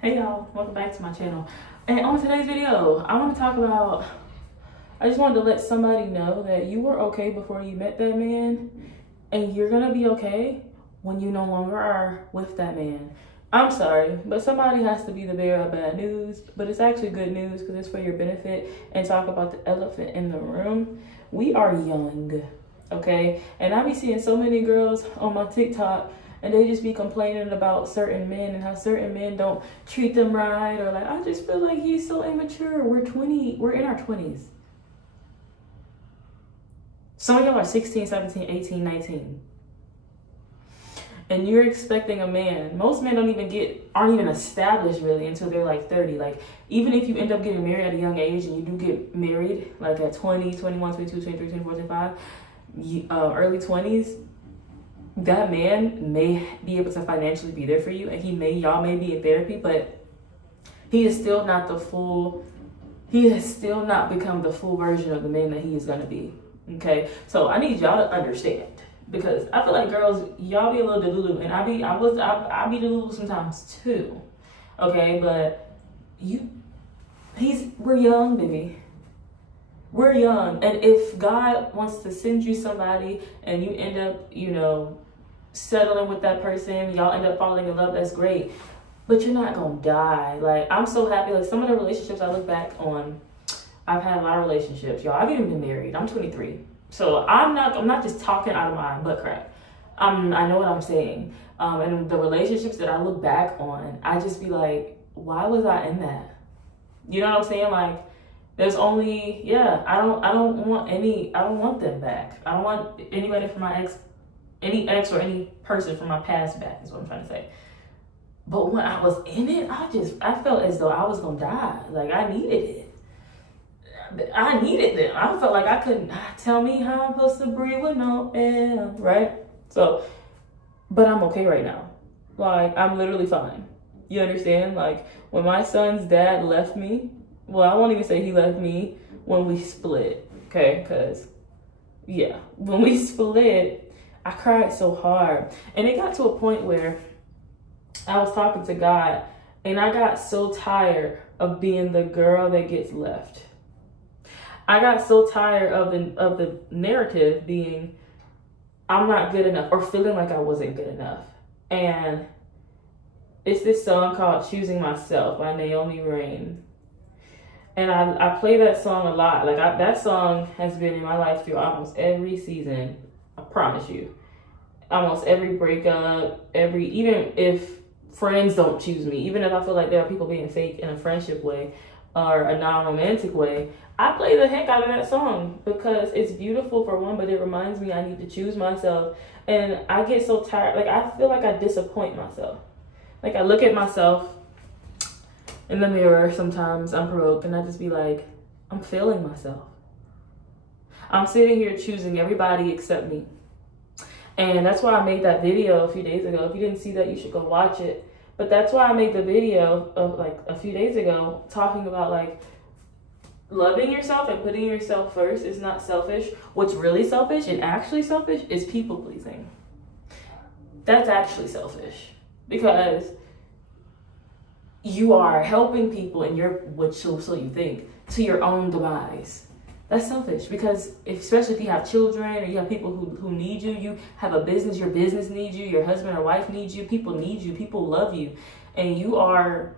Hey y'all, welcome back to my channel. And on today's video, I want to talk about, I just wanted to let somebody know that you were okay before you met that man, and you're gonna be okay when you no longer are with that man. I'm sorry, but somebody has to be the bearer of bad news, but it's actually good news because it's for your benefit. And talk about the elephant in the room. We are young, okay? And I be seeing so many girls on my TikTok and they just be complaining about certain men and how certain men don't treat them right, or like, I just feel like he's so immature. We're in our 20s. Some of y'all are 16, 17, 18, 19. And you're expecting a man. Most men aren't even established really until they're like 30. Like, even if you end up getting married at a young age and you do get married like at 20, 21, 22, 23, 24, 25, early 20s, that man may be able to financially be there for you, and y'all may be in therapy, but he has still not become the full version of the man that he is gonna be. Okay, so I need y'all to understand, because I feel like girls, y'all be a little delulu, and I be delulu sometimes too. Okay, but we're young, baby. We're young, and if God wants to send you somebody and you end up, settling with that person, y'all end up falling in love, that's great, but you're not gonna die. Like, I'm so happy. Like, some of the relationships I look back on, I've had a lot of relationships, y'all. I've even been married. I'm 23, so I'm not just talking out of my butt crack. I know what I'm saying. And the relationships that I look back on, I just be like, why was I in that? You know what I'm saying? Like, there's only, I don't want them back. I don't want anybody from any ex or any person from my past back, is what I'm trying to say. But when I was in it, I felt as though I was gonna die. Like, I needed it. I needed them. I felt like I couldn't tell me how I'm supposed to breathe with no air, right? So, but I'm okay right now. Like, I'm literally fine. You understand? Like, when my son's dad left me, well, I won't even say he left me, when we split, okay? Because, when we split, I cried so hard. And it got to a point where I was talking to God, and I got so tired of being the girl that gets left. I got so tired of the narrative being, I'm not good enough, or feeling like I wasn't good enough. And it's this song called Choosing Myself by Naomi Rain. And I play that song a lot. Like, that song has been in my life through almost every season. I promise you. Almost every breakup, even if friends don't choose me, even if I feel like there are people being fake in a friendship way or a non-romantic way, I play the heck out of that song because it's beautiful for one, but it reminds me I need to choose myself. And I get so tired. Like, I feel like I disappoint myself. Like, I look at myself in the mirror sometimes unprovoked, and I just be like, I'm failing myself. I'm sitting here choosing everybody except me. And that's why I made that video a few days ago. If you didn't see that, you should go watch it. But that's why I made the video of like a few days ago talking about like loving yourself and putting yourself first is not selfish. What's really selfish and actually selfish is people pleasing. That's actually selfish, because you are helping people and so you think, to your own demise. That's selfish, because especially if you have children or you have people who need you, you have a business, your business needs you, your husband or wife needs you, people need you, people love you, and you are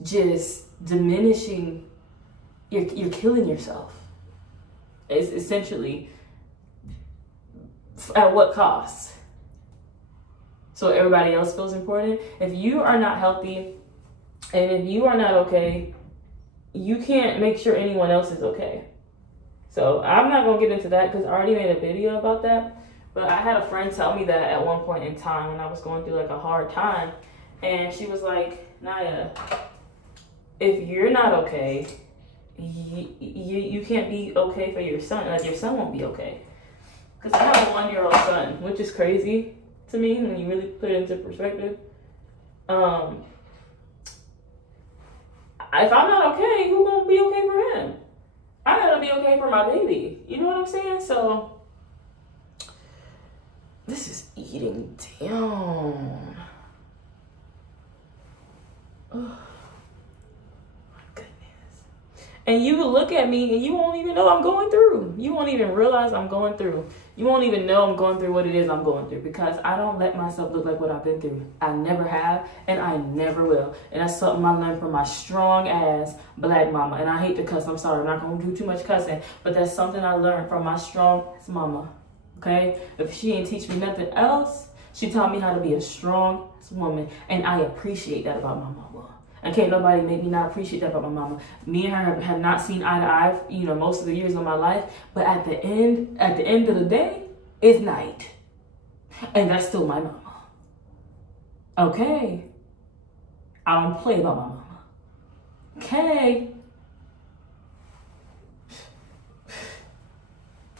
just diminishing, you're killing yourself. It's essentially, at what cost? So everybody else feels important. If you are not healthy and if you are not okay, you can't make sure anyone else is okay. So I'm not going to get into that because I already made a video about that. But I had a friend tell me that at one point in time when I was going through like a hard time. And she was like, Naya, if you're not okay, you can't be okay for your son. Like, your son won't be okay. Because I have a 1-year-old son, which is crazy to me when you really put it into perspective. If I'm not okay, who's going to be okay for him? I gotta be okay for my baby. You know what I'm saying? So, this is eating down. Oh, my goodness. And you look at me and you won't even know I'm going through. You won't even realize I'm going through. You won't even know I'm going through what it is I'm going through, because I don't let myself look like what I've been through. I never have, and I never will. And that's something I learned from my strong ass black mama. And I hate to cuss, I'm sorry, I'm not gonna do too much cussing, but that's something I learned from my strong ass mama. Okay? If she ain't teach me nothing else, she taught me how to be a strong woman, and I appreciate that about my mama. And can't nobody make me not appreciate that about my mama. Me and her have not seen eye to eye, you know, most of the years of my life. But at the end of the day, it's night. And that's still my mama. Okay? I don't play about my mama. Okay?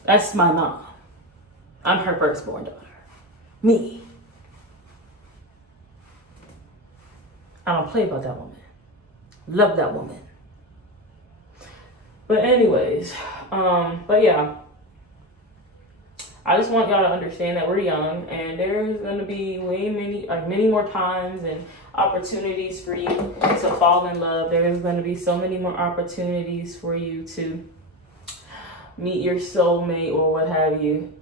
That's my mom. I'm her firstborn daughter. Me. I don't play about that woman. Love that woman. But anyways, but yeah. I just want y'all to understand that we're young, and there's gonna be many more times and opportunities for you to fall in love. There's gonna be so many more opportunities for you to meet your soulmate or what have you.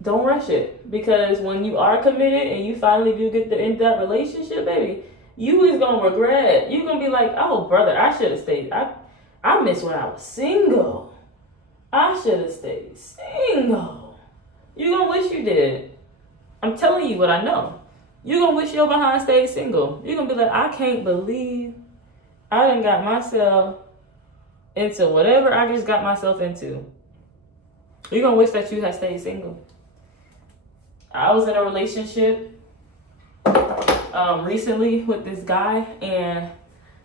Don't rush it, because when you are committed and you finally do get in that relationship, baby, you is gonna regret. You're gonna be like, oh brother, I should have stayed. I miss when I was single. I should have stayed single. You're gonna wish you did. I'm telling you what I know. You're gonna wish your behind stayed single. You're gonna be like, I can't believe I done got myself into whatever I just got myself into. You're gonna wish that you had stayed single. I was in a relationship recently with this guy, and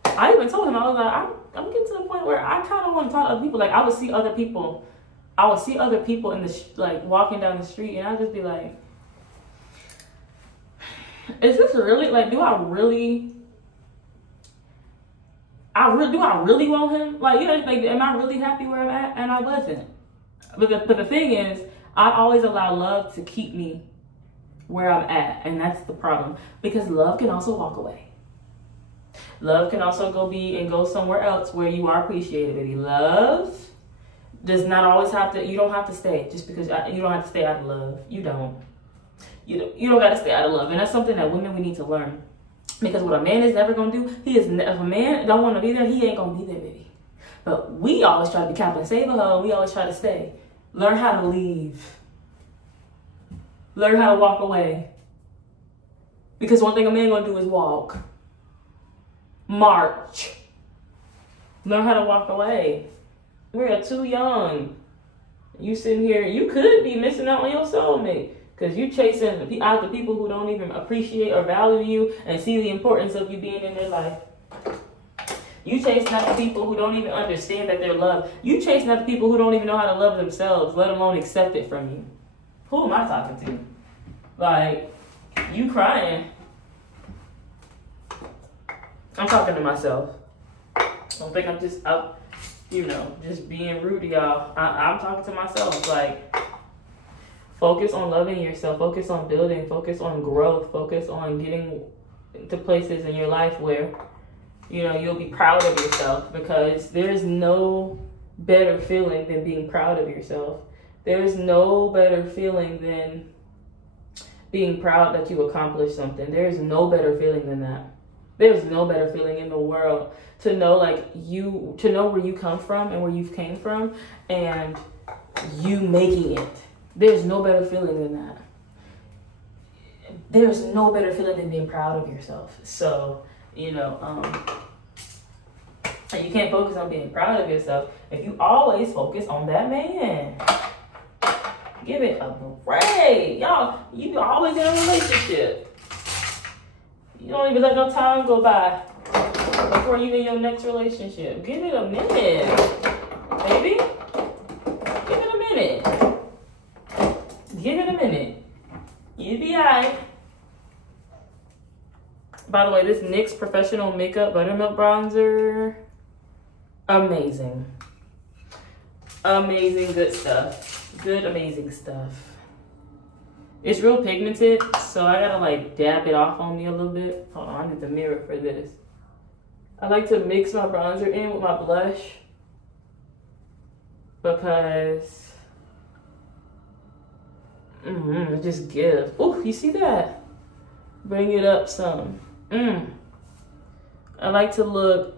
I even told him, I was like, I'm getting to the point where I kind of want to talk to other people. Like, I would see other people in the like walking down the street, and I'd just be like, is this really, like, do I really want him? Like, you know, like, am I really happy where I'm at? And I wasn't. But the thing is, I always allow love to keep me where I'm at, and that's the problem, because love can also walk away. Love can also go somewhere else where you are appreciated, baby. Love does not always have to. You don't have to stay just because you don't have to stay out of love. You don't. You don't got to stay out of love, and that's something that women, we need to learn. Because what a man is never gonna do, if a man don't want to be there, he ain't gonna be there, baby. But we always try to be Captain Save-A-Ho. We always try to stay. Learn how to leave. Learn how to walk away. Because one thing a man gonna do is walk. March. Learn how to walk away. We're too young. You sitting here, you could be missing out on your soulmate, because you chasing after people who don't even appreciate or value you and see the importance of you being in their life. You chasing after people who don't even understand that they're loved. You chasing after people who don't even know how to love themselves, let alone accept it from you. Who am I talking to? Like, you crying. I'm talking to myself. Don't think I'm just up, just being rude to y'all. I'm talking to myself. Like, focus on loving yourself. Focus on building. Focus on growth. Focus on getting to places in your life where, you'll be proud of yourself, because there's no better feeling than being proud of yourself. There's no better feeling than being proud that you accomplished something. There's no better feeling than that. There's no better feeling in the world to know, to know where you come from and where you've came from, and you making it. There's no better feeling than that. There's no better feeling than being proud of yourself. So, and you can't focus on being proud of yourself if you always focus on that man. Give it a break. Y'all, you always in a relationship. You don't even let no time go by before you in your next relationship. Give it a minute, baby. Give it a minute. Give it a minute. You be alright. By the way, this NYX Professional Makeup Buttermilk Bronzer, amazing. Amazing, good stuff. Good, amazing stuff. It's real pigmented, so I gotta dab it off on me a little bit. Hold on, I need the mirror for this. I like to mix my bronzer in with my blush because it just gives. Oh, you see that? Bring it up some. I like to look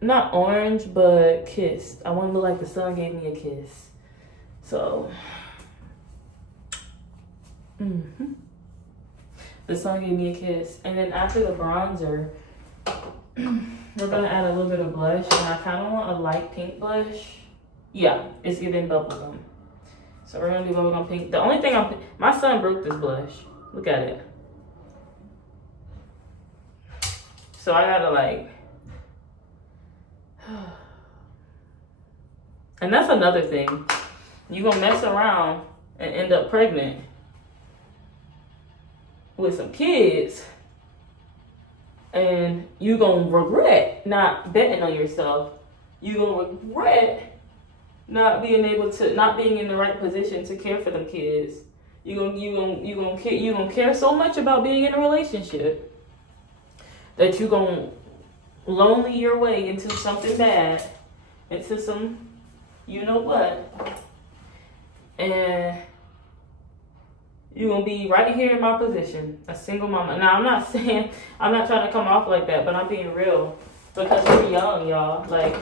not orange, but kissed. I want to look like the sun gave me a kiss. So, the sun gave me a kiss. And then after the bronzer, we're gonna add a little bit of blush, and I kind of want a light pink blush. Yeah, it's giving bubblegum. So we're gonna do bubblegum pink. The only thing my son broke this blush. Look at it. So I gotta like, and that's another thing. You gonna mess around and end up pregnant with some kids, and you gonna regret not betting on yourself. You gonna regret not being in the right position to care for them kids. You gonna care so much about being in a relationship that you gonna lonely your way into something bad, into some, you know what, and you're gonna be right here in my position, a single mama. Now, I'm not trying to come off like that, but I'm being real because we're young, y'all. Like,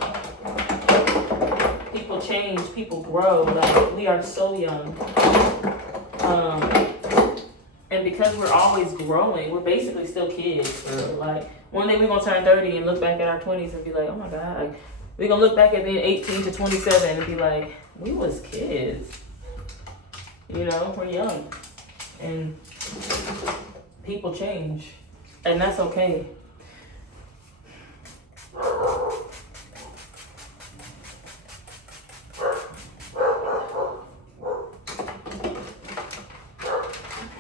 people change, people grow. Like, we are so young. And because we're always growing, we're basically still kids. Like, one day we're gonna turn 30 and look back at our 20s and be like, oh my God. Like, we're gonna look back at being 18 to 27 and be like, we was kids. You know, we're young. And people change. And that's okay.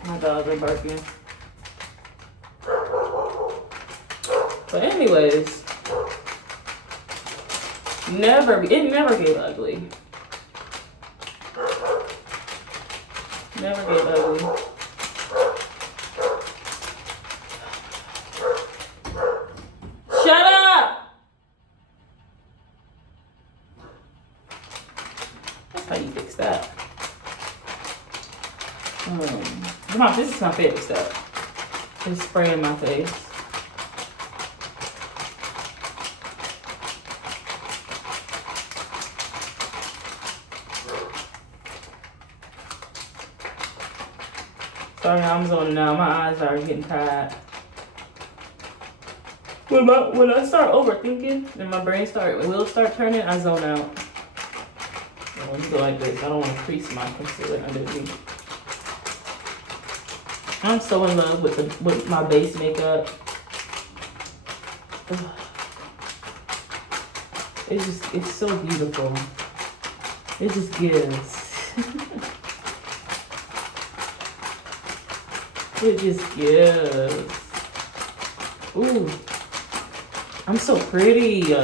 My dogs are barking. But anyways, it never get ugly. Never get ugly. Shut up! That's how you fix that. This is not fixed up. It's spraying my face. Sorry, I'm zoning out. My eyes are getting tired. When I start overthinking and my brain will start turning, I zone out. Let me go like this. I don't want to crease my concealer underneath. I'm so in love with my base makeup. It's so beautiful. It just gives. It just gives. Ooh, I'm so pretty.